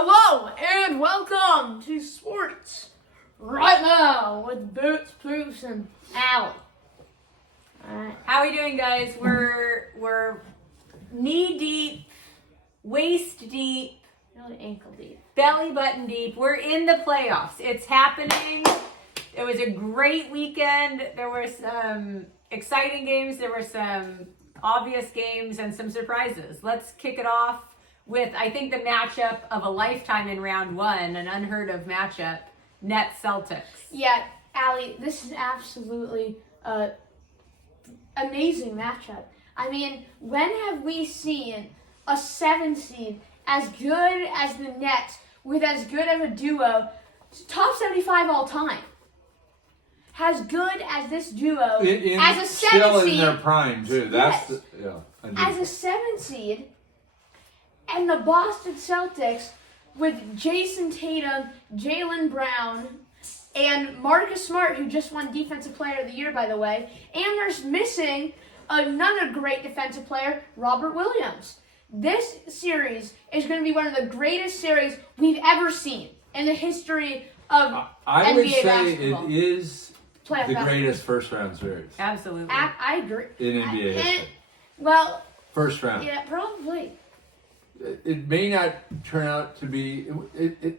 Hello and welcome to Sports Right Now with Boots, Poops, and Allie. Alright. How are we doing, guys? We're knee deep, waist deep, Really ankle deep. belly button deep. We're in the playoffs. It's happening. It was a great weekend. There were some exciting games. There were some obvious games and some surprises. Let's kick it off with, I think, the matchup of a lifetime in round one, an unheard of matchup, Nets Celtics. Yeah, Allie, this is absolutely an amazing matchup. I mean, when have we seen a 7 seed as good as the Nets with as good of a duo, top 75 all time? As good as this duo as a 7 still seed. in their prime too. That's Yes. unusual. As a 7 seed, and the Boston Celtics with Jason Tatum, Jaylen Brown, and Marcus Smart, who just won Defensive Player of the Year, by the way, and they're missing another great defensive player, Robert Williams. This series is going to be one of the greatest series we've ever seen in the history of I NBA would say basketball. it is Playoff the basketball. greatest first round series Absolutely. I agree. in NBA history. Well, First round. yeah, probably. It may not turn out to be.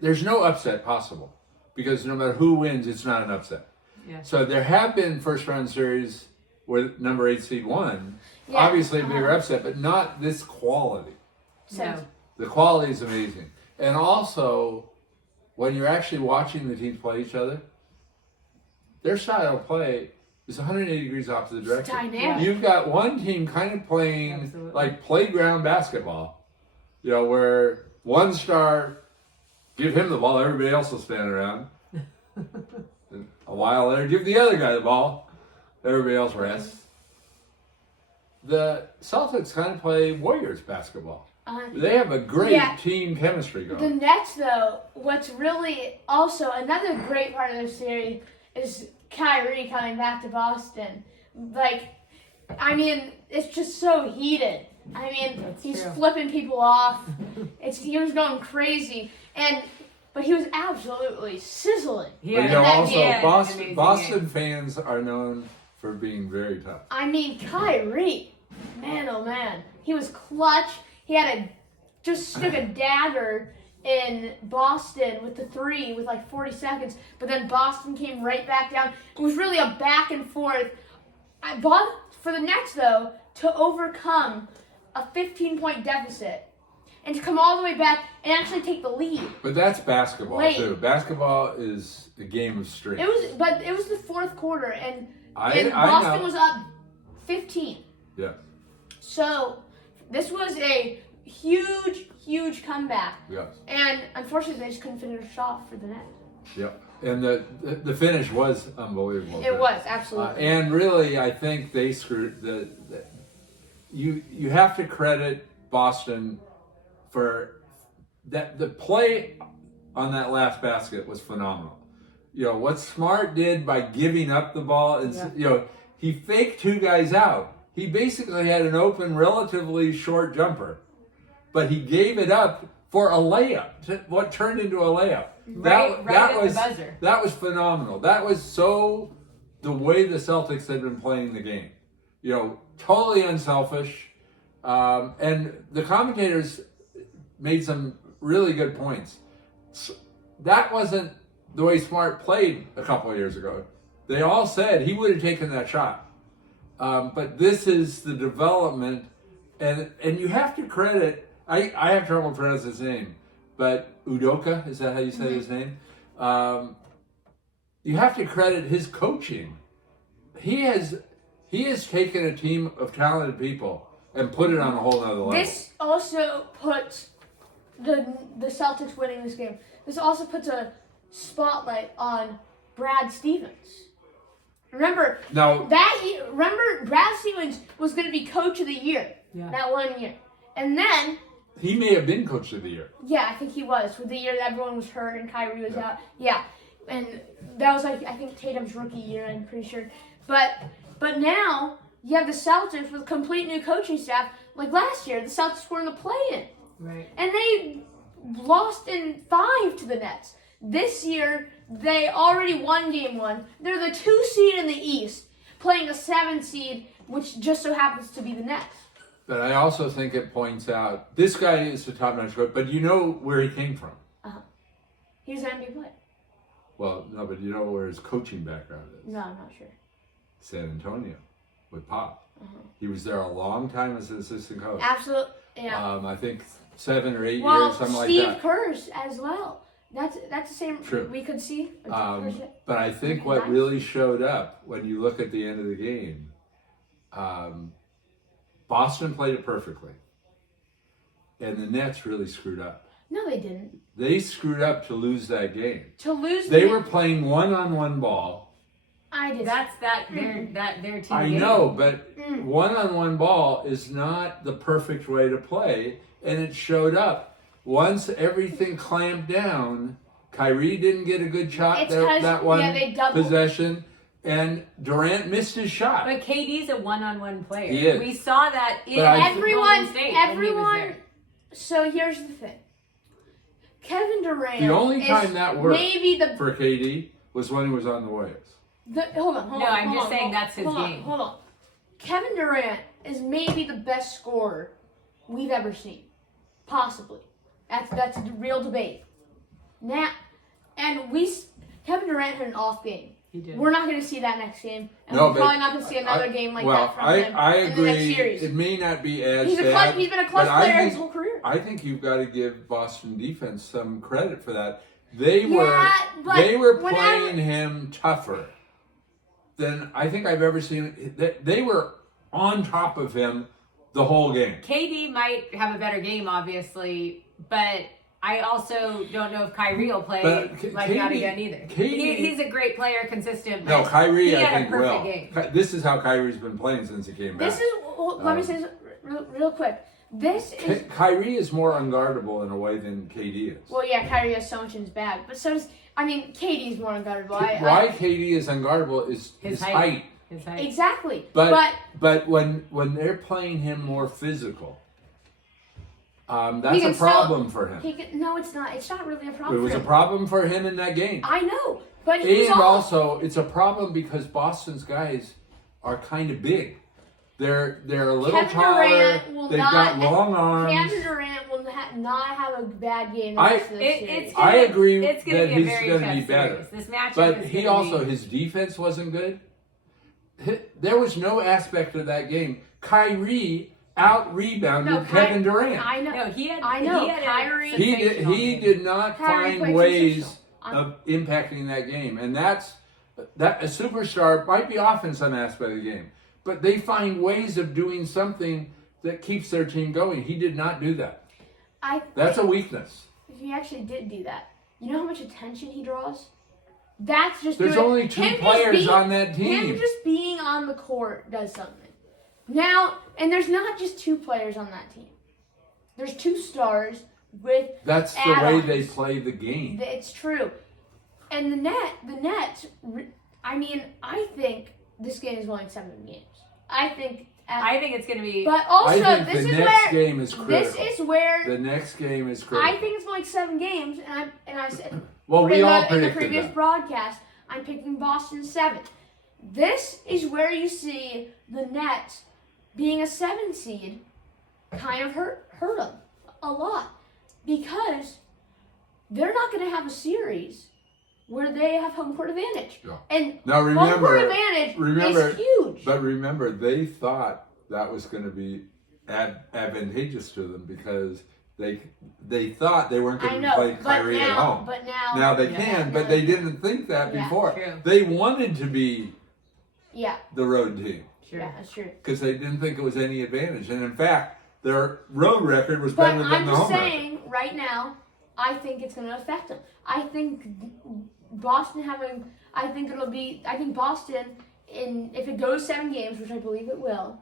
There's no upset possible because no matter who wins, it's not an upset. Yeah. So there have been first round series where number 8 seed won. Yeah, Obviously a bigger upset, but not this quality. No. The quality is amazing. And also, when you're actually watching the teams play each other, their style of play is 180 degrees opposite direction. Dynamic. You've got one team kind of playing Absolutely. like playground basketball, where one star, give him the ball, everybody else will stand around. And a while later, give the other guy the ball, everybody else rests. The Celtics kind of play Warriors basketball. They have a great team chemistry going. The Nets, though, what's really also another great part of this series is Kyrie coming back to Boston. It's just so heated. He's true. flipping people off. He was going crazy, but he was absolutely sizzling. But in that game. Boston fans are known for being very tough. Kyrie, man, oh man, he was clutch. He had just stuck a dagger in Boston with the 3 with like 40 seconds, but then Boston came right back down. It was really a back and forth. For the Nets, though, to overcome a 15-point deficit and to come all the way back and actually take the lead. But that's basketball too. Basketball is a game of strength. It was the fourth quarter, and I Boston know. was up 15. Yeah. So this was a huge comeback. Yes. And unfortunately, they just couldn't finish off for the Nets. Yep. And the finish was unbelievable. It was, absolutely. And really, I think they screwed you have to credit Boston for that. The play on that last basket was phenomenal. What Smart did by giving up the ball is, he faked 2 guys out. He basically had an open, relatively short jumper, but he gave it up for a layup, what turned into a layup. Right at the buzzer. That was phenomenal. That was so the way the Celtics had been playing the game. Totally unselfish. And the commentators made some really good points. That wasn't the way Smart played a couple of years ago. They all said he would have taken that shot. But this is the development, and you have to credit, I have trouble pronouncing his name, but Udoka, is that how you say his name? You have to credit his coaching. He has taken a team of talented people and put it on a whole nother level. This also puts the Celtics winning this game. This also puts a spotlight on Brad Stevens. Remember Brad Stevens was going to be Coach of the Year that one year, and then he may have been Coach of the Year. Yeah, I think he was. With the year that everyone was hurt and Kyrie was out. Yeah, and that was I think Tatum's rookie year. I'm pretty sure, but now you have the Celtics with a complete new coaching staff. Like last year, the Celtics were in the play-in, Right. and they lost in 5 to the Nets. This year, they already won game 1. They're the 2 seed in the East, playing a 7 seed, which just so happens to be the Nets. But I also think it points out this guy is a top-notch coach, but you know where he came from. He was an NBA player. Well, no, but you know where his coaching background is. No, I'm not sure. San Antonio with Pop. He was there a long time as an assistant coach. Absolutely, yeah. I think 7 or 8 years, Well, something Steve like that. Kerr's as well. That's the same. True. We could see. But I think what really showed up when you look at the end of the game, Boston played it perfectly, and the Nets really screwed up. No, they didn't. They screwed up to lose that game. To lose, They were playing one-on-one ball. I did. That's their team. I know, but one-on-one ball is not the perfect way to play, and it showed up. Once everything clamped down, Kyrie didn't get a good shot that one they doubled. possession, and Durant missed his shot. But KD's a one-on-one player. He is. We saw that in everyone. Golden State when he was Everyone. there. So here's the thing. Kevin Durant. The only time that worked maybe the for KD was when he was on the Warriors. hold on. No, I'm just saying that's his game. Hold on. Kevin Durant is maybe the best scorer we've ever seen, possibly. That's a real debate. Now, Kevin Durant had an off game. He did. We're not going to see that next game, and No, we're but probably not going to see another game like that from him I in the agree. next series. It may not be as He's bad. been a clutch but I player think- his whole career. I think you've got to give Boston defense some credit for that. They but were whenever- playing him tougher than I think I've ever seen. They were on top of him the whole game. KD might have a better game, obviously, but I also don't know if Kyrie will play But like that again either. He's a great player, consistent. But No, Kyrie, he I had think a will. perfect game. This is how Kyrie's been playing since he came back. Let me say this real quick. This is Kyrie is more unguardable in a way than KD is. well, yeah. Kyrie has so much in his bag, but so does KD's more unguardable. Why KD is unguardable is his height. His height. Exactly. But when they're playing him more physical, that's a problem for him. No, it's not. It's not really a problem. It was for a him. problem for him in that game. I know, but he's And also, it's a problem because Boston's guys are kind of big. They're a little Kevin taller. Durant will They've not, got long arms. Kevin Durant will not have a bad game. The I- rest of this series. I agree It's gonna that be a he's very going to tough be better. series. This matchup But is he gonna also, be... his defense wasn't good. There was no aspect of that game. Kyrie out-rebounded No, Kevin Durant. I know. No, he had. I know. He had Kyrie- He did not Kyrie find played ways sensational. of impacting that game. And that a superstar might be off in some aspect of the game. But they find ways of doing something that keeps their team going. He did not do that. That's a weakness. He actually did do that. You know how much attention he draws? That's just There's doing, only two him just players being- on that team. Him just being on the court does something. Now, and there's not just 2 players on that team. There's 2 stars with That's the way they add-ons. play the game. It's true. And the Nets, I think this game is going 7 games. I think it's going to be. but also, I think this the is next where game is critical. this is where The next game is critical. I think it's going 7 games, and I said well, we all in the predicted previous that. broadcast, I'm picking Boston 7. This is where you see the Nets being a 7 seed kind of hurt them a lot because they're not going to have a series where they have home court advantage. Yeah. And Now home court advantage is huge. But remember, they thought that was going to be advantageous to them because they thought they weren't going to play Kyrie at home. But Now they can, but they didn't think that Yeah, before. true. They wanted to be yeah, the road team Sure. yeah, that's true. because they didn't think it was any advantage. And in fact, their road record was But better than I'm the just home record. saying, right now, I think it's going to affect them. I think Boston I think Boston, if it goes 7 games, which I believe it will,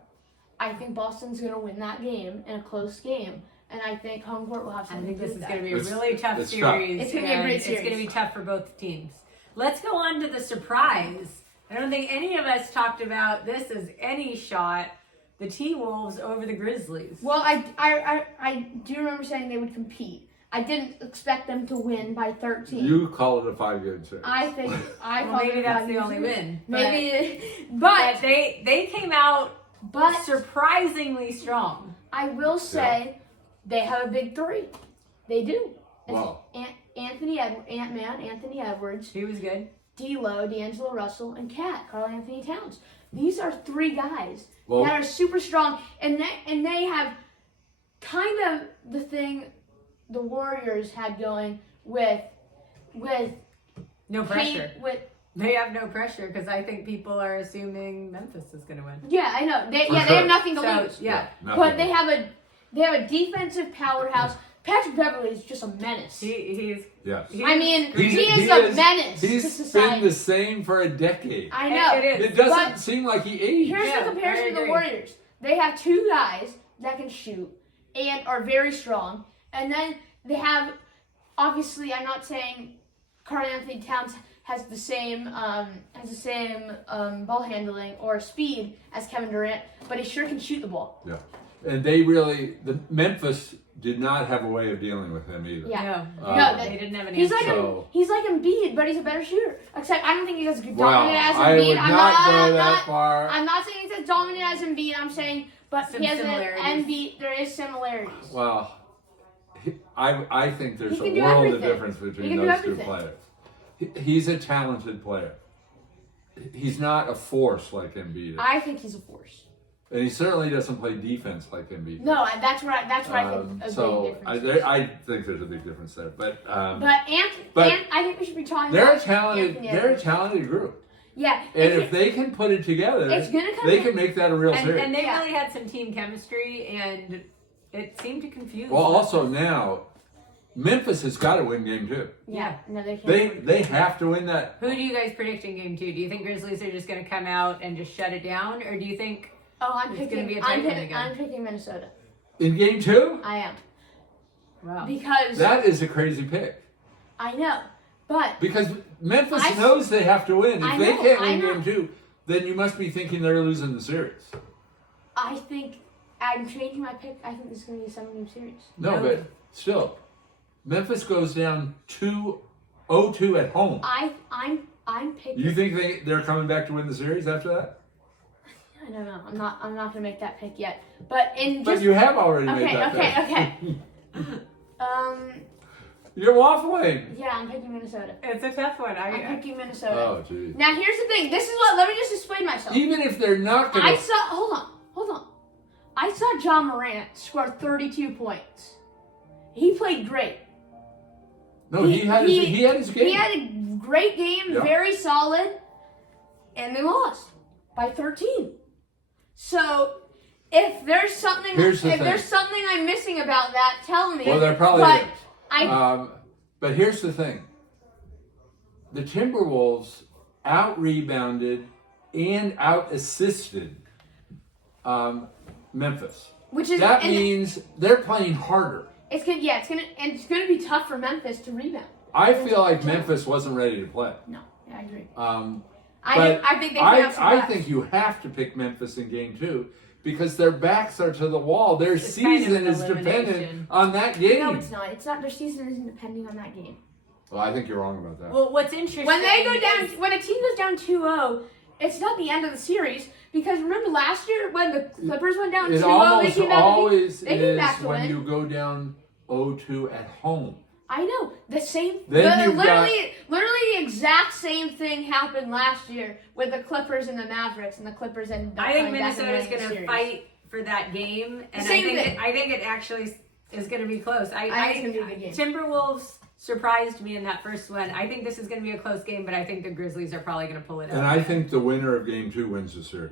I think Boston's going to win that game in a close game. And I think home court will have I something think to do this with is going that. to be a really tough it's series. tough. It's gonna be a and great It's series. going to be tough for both teams. Let's go on to the surprise. I don't think any of us talked about this as any shot. The T-Wolves over the Grizzlies. Well, I do remember saying they would compete. I didn't expect them to win by 13. You call it a 5-game series. I think I Well, call maybe it that's five the games. only win. Maybe, But but they came out but surprisingly strong. I will say they have a big three. They do. Wow. Anthony Edwards, He was good. D'Lo, D'Angelo Russell, and Karl Anthony Towns. These are three guys Well- that are super strong, and they have kind of the thing the Warriors had going with No pressure. with They have no pressure because I think people are assuming Memphis is going to win. yeah, I know. They For they sure. have nothing to So, lose. yeah. Nothing. But they have a defensive powerhouse. Patrick Beverley is just a menace. He's Yes. I mean, He's- he is a menace to He's been society. the same for a decade. I know. It is. It doesn't But seem like he aged. here's Yeah, the comparison I to the agree. Warriors. They have two guys that can shoot and are very strong, and then they have, obviously, I'm not saying Karl Anthony Towns has the same ball handling or speed as Kevin Durant, but he sure can shoot the ball. Yeah. And Memphis did not have a way of dealing with him either. Yeah. no, No, they didn't have any. He's like So- he's like Embiid, but he's a better shooter. Except I don't think he's as Well, dominant as I Embiid. would I'm not go I'm that far. I'm not saying he's as dominant as Embiid. I'm saying, but Some he has an similarities. Embiid. There is similarities. Well, I think there's He a can do world of everything. difference He between can do those two everything. players. He's a talented player. He's not a force like Embiid is. I think he's a force. And he certainly doesn't play defense like Embiid. No, that's where I think a so big difference. I think there's a big difference there. But But I think we should be talking they're a about talented Anthony they're a Edwards. talented group. Yeah, And if they can put it together, it's gonna come they in- can make that a real series. And they Yeah. really had some team chemistry, and it seemed to confuse. Well, also now, Memphis has got to win game 2. Yeah, no, they can't. They have to win that. Who do you guys predict in game 2? Do you think Grizzlies are just going to come out and just shut it down, or do you think? Oh, I'm It's picking. gonna be a tight one again. I'm picking Minnesota. In game 2? I am Wow. because That is a crazy pick. I know, but Because Memphis I- knows they have to win. If I they know, can't I win know. game 2, then you must be thinking they're losing the series. I think I'm changing my pick. I think this is going to be a 7-game series. No, No. but still, Memphis goes down 0-2 at home. I'm picking. You think they're coming back to win the series after that? I don't know. I'm not going to make that pick yet. But in But just you have already made okay, that pick. okay. You're waffling. Yeah, I'm picking Minnesota. It's a tough one. I'm picking Minnesota. Oh, geez. Now here's the thing. This is what. Let me just explain myself. Even if they're not going I to... saw. Hold on. I saw John Morant score 32 points. He played great. No, he had his game. He had a great game, Yeah. very solid, and they lost by 13. So if there's something, Here's the thing. there's something I'm missing about that, tell me. Well, there probably but is. But here's the thing. The Timberwolves out-rebounded and out-assisted Memphis. which is That and means they're playing harder. it's gonna be tough for Memphis to rebound. I feel like Memphis wasn't ready to play. No, yeah, I agree. But I think they can have some I depth. think you have to pick Memphis in game 2 because their backs are to the wall. Their It's kind of season an is dependent elimination. on that game. No, it's not. It's not. Their season isn't depending on that game. Well, I think you're wrong about that. Well, what's interesting When they go down, is- when a team goes down 2-0, it's not the end of the series because remember last year when the Clippers went down 2-0, It they almost came back. always they came is back to when win. you go down 0-2 at home. I know the same. Then you've literally the exact same thing happened last year with the Clippers and the Mavericks, and the Clippers ended up I think coming back and Minnesota's winning the going to series. fight for that game, and Same I think thing. I think it actually is going to be close. I think it's gonna be a good game. Timberwolves surprised me in that first one. I think this is going to be a close game, but I think the Grizzlies are probably going to pull it And out. I think the winner of game 2 wins the series.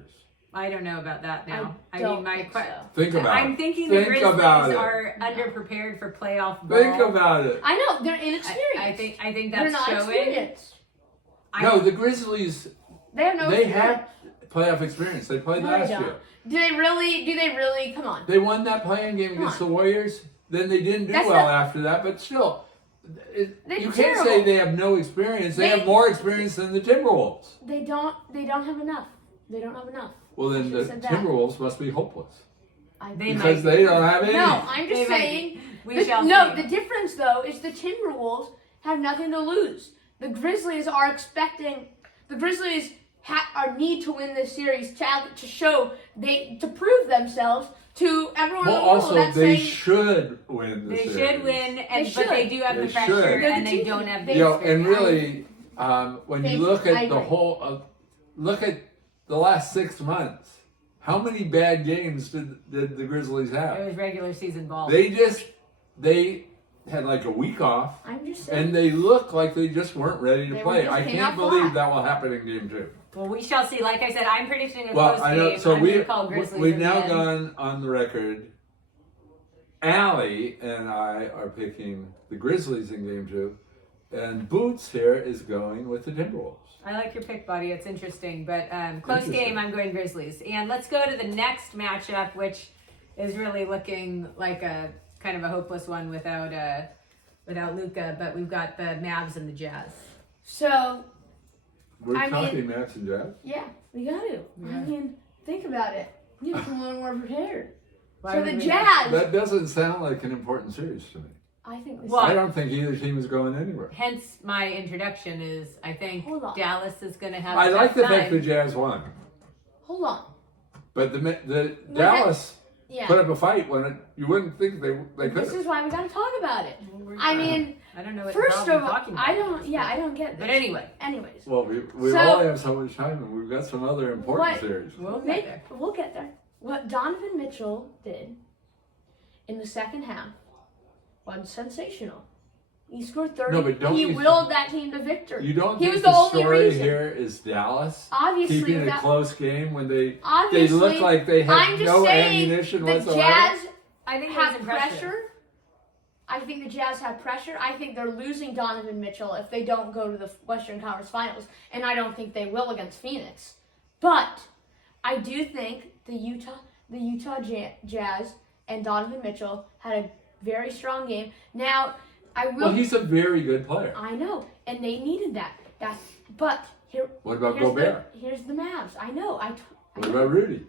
I don't know about that now. I don't mean, my think que- so. Think about I'm it. thinking the Think Grizzlies about it. are underprepared for playoff ball. Think about it. I know they're inexperienced. I think they're that's not showing. experienced. No, the Grizzlies, They have no. they experience. have playoff experience. They played No, last they don't. year. Do they really? Come on. They won that playing game against the Come Warriors. Then they didn't do That's well not- after that, but still, They're you can't say terrible. they have no experience. They They- have more experience than the Timberwolves. They don't have enough. They don't have enough. Well, then the should've said that. Timberwolves must be hopeless They because might they don't have any. No, I'm They just might saying. We shall No, see. the difference though is the Timberwolves have nothing to lose. The Grizzlies are expecting. The Grizzlies are need to win this series to show to prove themselves to everyone in the world. Also, That's they saying should win the They series. should win, but they do have They the pressure, should. and The they team- don't have the they- You know, experience. and really, when you look I at the agree. whole, look at the last 6 months. How many bad games did the Grizzlies It have? was regular season ball. They had like a week off, I'm just saying. and they look like they just weren't ready to They play. just I came can't out believe flat. that will happen in game 2. Well, we shall see. Like I said, I'm predicting a Well, close I know. game. So I'm gonna call Grizzlies we've in the now end. gone on the record. Allie and I are picking the Grizzlies in game 2, and Boots here is going with the Timberwolves. I like your pick, buddy. It's interesting, but close Interesting. game. I'm going Grizzlies, and let's go to the next matchup, which is really looking like a kind of a hopeless one without Luka. But we've got the Mavs and the Jazz. So We're I talking Nets and Jazz. yeah, we got to. Yeah. I mean, think about it. You have to come a little more prepared. Why So would the we- Jazz. That doesn't sound like an important series to me. I think this. Well, I don't think either team is going anywhere. Hence, my introduction is I think Hold on. Dallas is going to have. I a like tough the fact time. the Jazz won, Hold on. but the Dallas Yeah. put up a fight when you wouldn't think they This could. is why we got to talk about it. We're- I mean, I don't know what first the of hell all, we're talking about. I don't. Yeah, I don't get this. But anyway, Anyways, Well, we So- only have so much time, and we've got some other important What- series. we'll get Maybe, there. we'll get there. What Donovan Mitchell did in the second half was sensational. He scored 30. No, but don't he you willed that team to victory. You don't He think was the the only story reason. here is Dallas Obviously, keeping a that- close game when they obviously, looked like they I'm had just no saying ammunition the whatsoever? Jazz I think have that's impressive. pressure. I think the Jazz have pressure. I think they're losing Donovan Mitchell if they don't go to the Western Conference Finals, and I don't think they will against Phoenix. But I do think the Utah Jazz and Donovan Mitchell had a very strong game. Now, I will. Well, he's a very good player. I know, and they needed that. But here. What about here's Gobert? Here's the Mavs. I know. What about Rudy?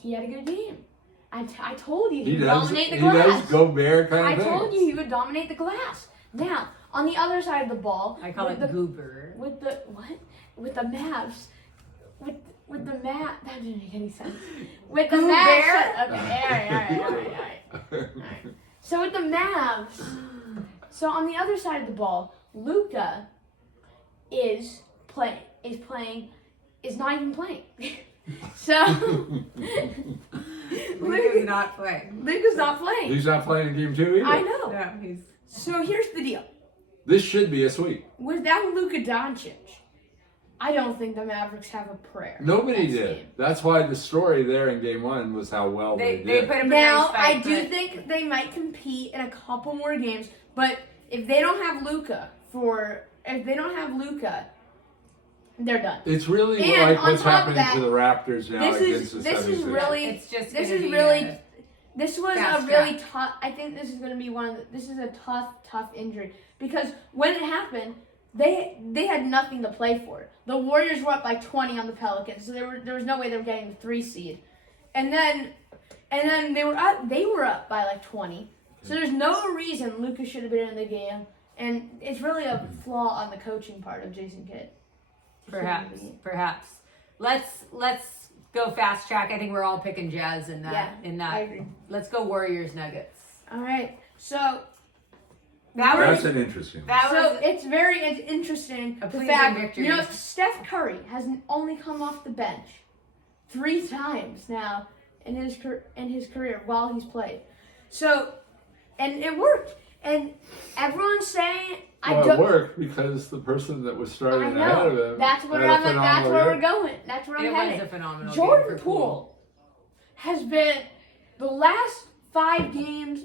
He had a good game. I told you He would does. dominate the He glass. does Gobert kind I of thing. told you he would dominate the glass. Now, on the other side of the ball, I call with it goober. with the what? With the Mavs, with the Mavs. That didn't make any sense. With the Goober? Mavs. Okay, all right. So with the Mavs, so on the other side of the ball, Luka is not even playing. So Luka's not playing. Luka's not playing. He's not playing in game 2 either. I know. No, he's. So here's the deal. This should be a sweep. Without Luka Doncic, I don't think the Mavericks have a prayer. Nobody next did. game. That's why the story there in game 1 was how well They they did. put him Now, in a nice fight, I do but think they might compete in a couple more games, but if they don't have Luka, they're done. It's really And like on what's top of happening to that, the Raptors now this against is the 76ers. it's just this gonna is be really a- this was fast a really track. tough. I think this is going to be this is a tough injury because when it happened, they had nothing to play for. The Warriors were up by 20 on the Pelicans, so there was no way they were getting the 3 seed, and then they were up by like 20. So there's no reason Luka should have been in the game, and it's really a flaw on the coaching part of Jason Kidd. Perhaps. Let's go fast track. I think we're all picking Jazz in that. Yeah, in that. I agree. Let's go Warriors Nuggets. All right, so That That's was an interesting one. that So was it's interesting A the pleasing fact victory. Steph Curry has only come off the bench 3 times now in his career while he's played. So and it worked. And everyone's saying Well, it worked because the person that was I starting ahead of know. him That's where had a that's phenomenal where year. we're going. That's where I'm it was heading. a phenomenal Jordan game for Poole has been the last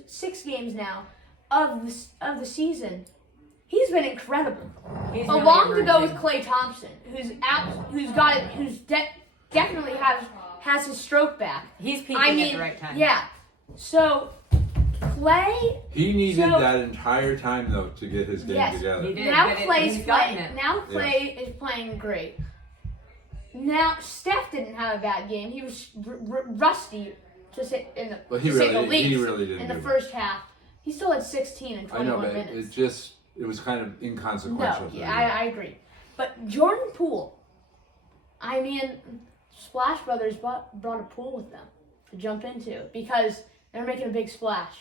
6 games now of the season. He's been incredible. He's really Along to go with emerging. Klay Thompson, definitely has his stroke back. He's peaking I mean, at the right time. yeah. So Klay, He needed So- that entire time though to get his game Yes, together. He did. now but Klay's he's gotten playing. it. Now Klay is playing great. Now Steph didn't have a bad game. He was rusty to say in the Well, he to say the really least didn't in the do first half. He still had 16 in I know, 21 but minutes. it was kind of inconsequential. No, yeah, I agree. But Jordan Poole, I mean, Splash Brothers brought a pool with them to jump into because they're making a big splash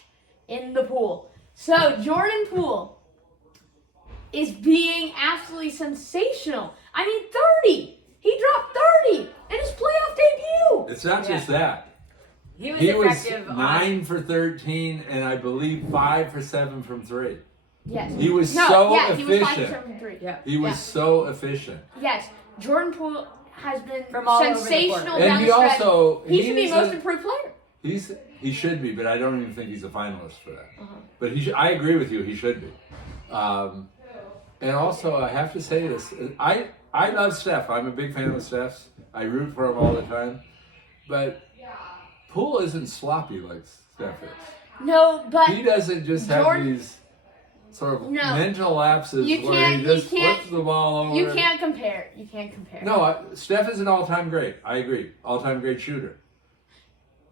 in the pool. So Jordan Poole is being absolutely sensational. I mean, 30. He dropped 30 in his playoff debut. It's not just that. He was He effective. was 9 for 13, and I believe 5 for 7 from 3. Yes. He was He was 5 efficient. for 7 from 3. Yeah. He was so efficient. Yes. Jordan Poole has been From all over the sensational court. And down he the stretch. also He should be he's most a- improved player. He should be, but I don't even think he's a finalist for that. Uh-huh. But I agree with you. He should be. And also, I have to say this: I love Steph. I'm a big fan of Steph's. I root for him all the time. But Poole isn't sloppy like Steph is. No, but He doesn't just have Jordan- these sort of No. mental lapses You where can't- he you just can't- flips the ball over. you can't compare. You can't compare. No, Steph is an all-time great. I agree. All-time great shooter.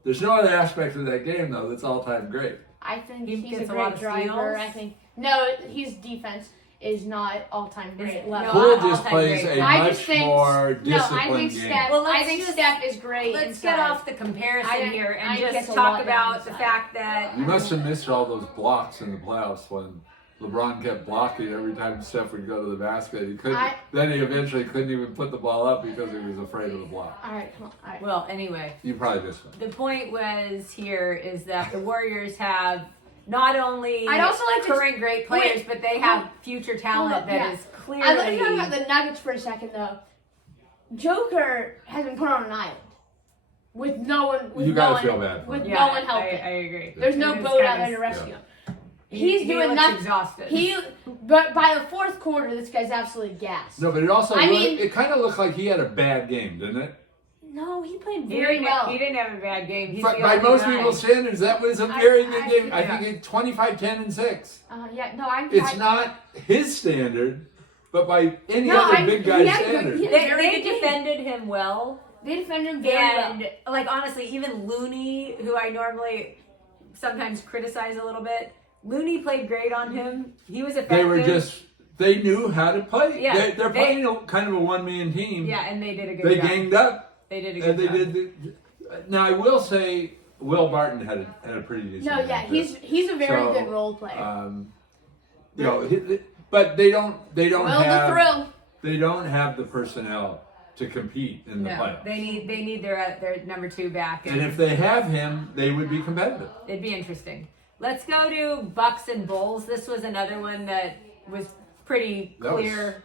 There's no other aspect of that game, though, that's all-time great. I think He he's a gets a lot great of driver. steals. I think no, his defense is not all-time Is great it? level. No, Poole all-time just plays great. a I much just think more I disciplined think game. Steph. Well, I let's think just- Steph is great. Let's get inside. off the comparison I- here I and think just it's a talk lot about the inside. fact that You must have missed all those blocks in the playoffs when LeBron kept blocking every time Steph would go to the basket. Then he eventually couldn't even put the ball up because he was afraid of the block. All right, come on. All right. well, anyway, You probably missed one. the point was here is that the Warriors have not only I'd also like to- current great players, wait, but they have future talent hold up, that yeah. is I'd like to talk about clearly. the Nuggets for a second, though. Joker has been put on an island with no one. With You no gotta one, feel bad for with him. no one helping. I agree. There's no He was boat out kinda- there to rescue him. He He's doing looks nothing. exhausted. But by the fourth quarter, this guy's absolutely gassed. No, but it also I mean- it kind of looked like he had a bad game, didn't it? No, he played He very didn't, well. he didn't have a bad game. He's By the only most guy. people's standards, that was a very good game. I yeah. think it 25, 10, and 6. Yeah, no, I'm. It's not his standard, but by any No, other big guy's he had a good- standard. he had a They, very they good game. defended him well. They defended him very well. And like honestly, even Looney, who I normally sometimes criticize a little bit, Looney played great on him. He was effective. They knew how to play. Yeah, They're playing kind of a one-man team. Yeah, and they did a good They job. ganged up, They did a good and they job. did. Now I will say, Will Barton had a pretty decent. No, game, yeah, too. he's a very So, good role player. But they don't Will the have thrill. they don't have the personnel to compete in the No, playoffs. they need their number 2 back, And if they have him, they would be competitive. it'd be interesting. Let's go to Bucks and Bulls. This was another one that was pretty That was- clear.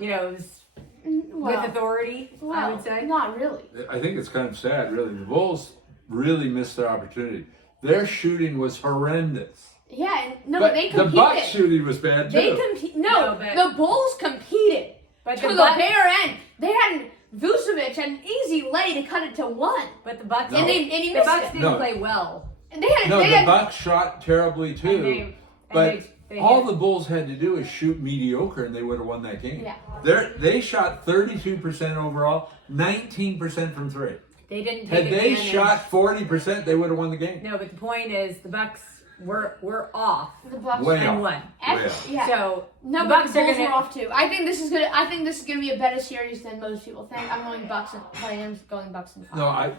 It was Well, with authority, I would say. Not really. I think it's kind of sad, really. The Bulls really missed their opportunity. Their shooting was horrendous. Yeah, but they the competed. Bucks shooting was bad too. They compete. No, No, but- the Bulls competed But to the the Bucks- bare end. They had Vucevic an easy lay to cut it to 1, But the Bucks, No. and he the missed Bucks it. didn't No. play well. And they had. No, they the had Bucks shot terribly too. But they all hit. the Bulls had to do is shoot mediocre, and they would have won that game. Yeah. They shot 32% overall, 19% from 3. They didn't take Had they advantage. shot 40%, they would have won the game. No, but the point is the Bucks were off the Bucks. Way and off. won. Way off. Yeah. So No, the but Bucks the are Bulls gonna were off too. I think this is gonna be a better series than most people think. I'm going Bucks and Rams. Going Bucks and 5. No, I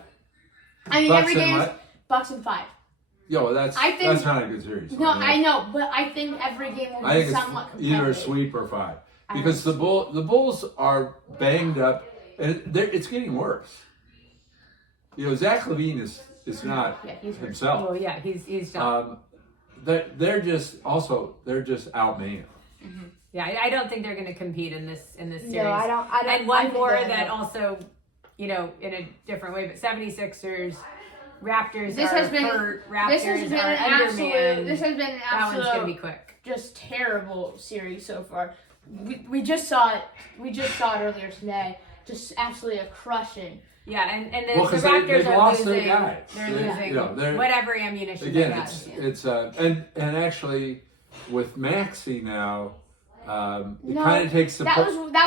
think Bucks every and game is what? Bucks and 5. Yo, that's not a good series. No, I know, but I think every game will I be think somewhat it's competitive. either a sweep or 5 I because the Bulls are banged up, and it's getting worse. Zach LaVine is not Yeah, he's hurt. himself. well, yeah, he's done. They're just outmanned. Yeah, I don't think they're going to compete in this series. No, I don't. And I one think more they that will. also, in a different way, but 76ers, Raptors This are has been- hurt. Raptors This has been are an absolute. undermanned. This has been an That one's going to be absolute, quick. just terrible series so far. We just saw it. We just saw it earlier today. Just absolutely a crushing. Yeah, and the, Well, the 'cause Raptors they've are lost losing. their guys. They're losing whatever ammunition Again, they have. it's and actually with Maxey now, it No, kind of takes the That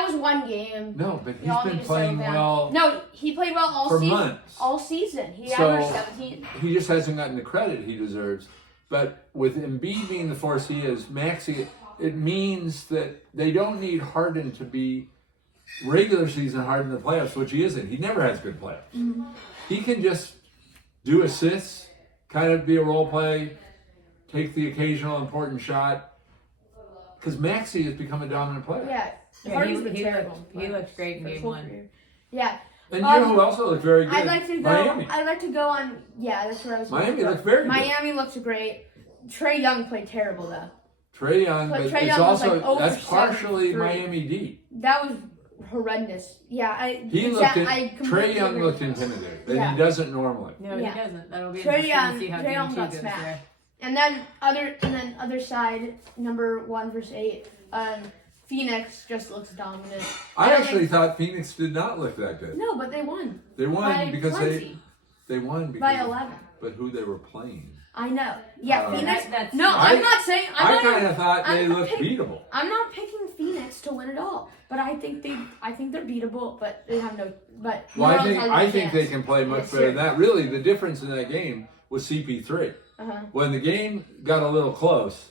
was one game. no, but We all he's need been to playing settle down. well. No, he played well all for season. months. All season, he So- averaged 17. He just hasn't gotten the credit he deserves. But with Embiid being the force he is, Maxey, it means that they don't need Harden to be regular season Harden in the playoffs, which he isn't. He never has good playoffs. Mm-hmm. He can just do assists, kind of be a role play, take the occasional important shot. Because Maxey has become a dominant player. Yeah, Harden's been he terrible. looked great in For his game whole 1. career. Yeah. And you know who also looked very good? I'd like to go. Miami. I'd like to go on. Yeah, that's where I was. Miami going. looked very good. Miami looks great. Trae Young played terrible though. Trae Young, But but Trae it's Young was also like 0 that's for partially 73. Miami D. That was horrendous. Yeah, He looked. Trae Young looked intimidating, and Yeah. he doesn't normally. No, Yeah. he doesn't. That'll be Trae interesting Young- to see how Trae game Young 2 got goes smashed. there. And then other side, number 1 versus 8. Phoenix just looks dominant. I don't actually think- thought Phoenix did not look that good. No, but they won. They won By because plenty. they won because By 11. but who they were playing. I know. Yeah, Uh, Phoenix. that's- No, I- I'm not saying. I kind of thought they I'm looked picking- beatable. I'm not picking Phoenix to win it all, but I think they're beatable, but they have no. But Well, New I think Orleans has a they chance. can play much Yes, better than sir. that. Really, the difference in that game was CP3. Uh-huh. When the game got a little close,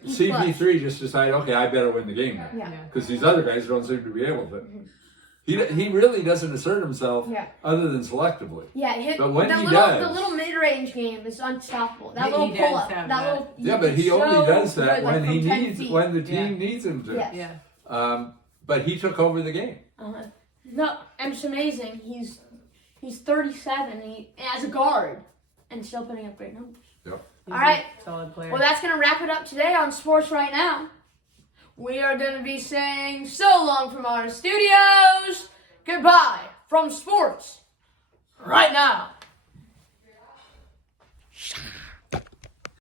He's CP3 just decided, okay, I better win the game now. Yeah. Because these other guys don't seem to be able to. He really doesn't assert himself Yeah. other than selectively. Yeah, But when the he little, does- the little mid-range game is unstoppable. That He little does pull-up, have that that. little. Yeah, but he so only does that good, like when he from 10 needs feet. when the team Yeah. needs him to. Yeah. Yeah. But he took over the game. Uh-huh. No, and it's amazing. He's 37 and he as a guard and still putting up great numbers. Yep. He's All right. a solid player. Well, that's gonna wrap it up today on Sports Right Now. We are gonna be saying so long from our studios. Goodbye from Sports Right Now.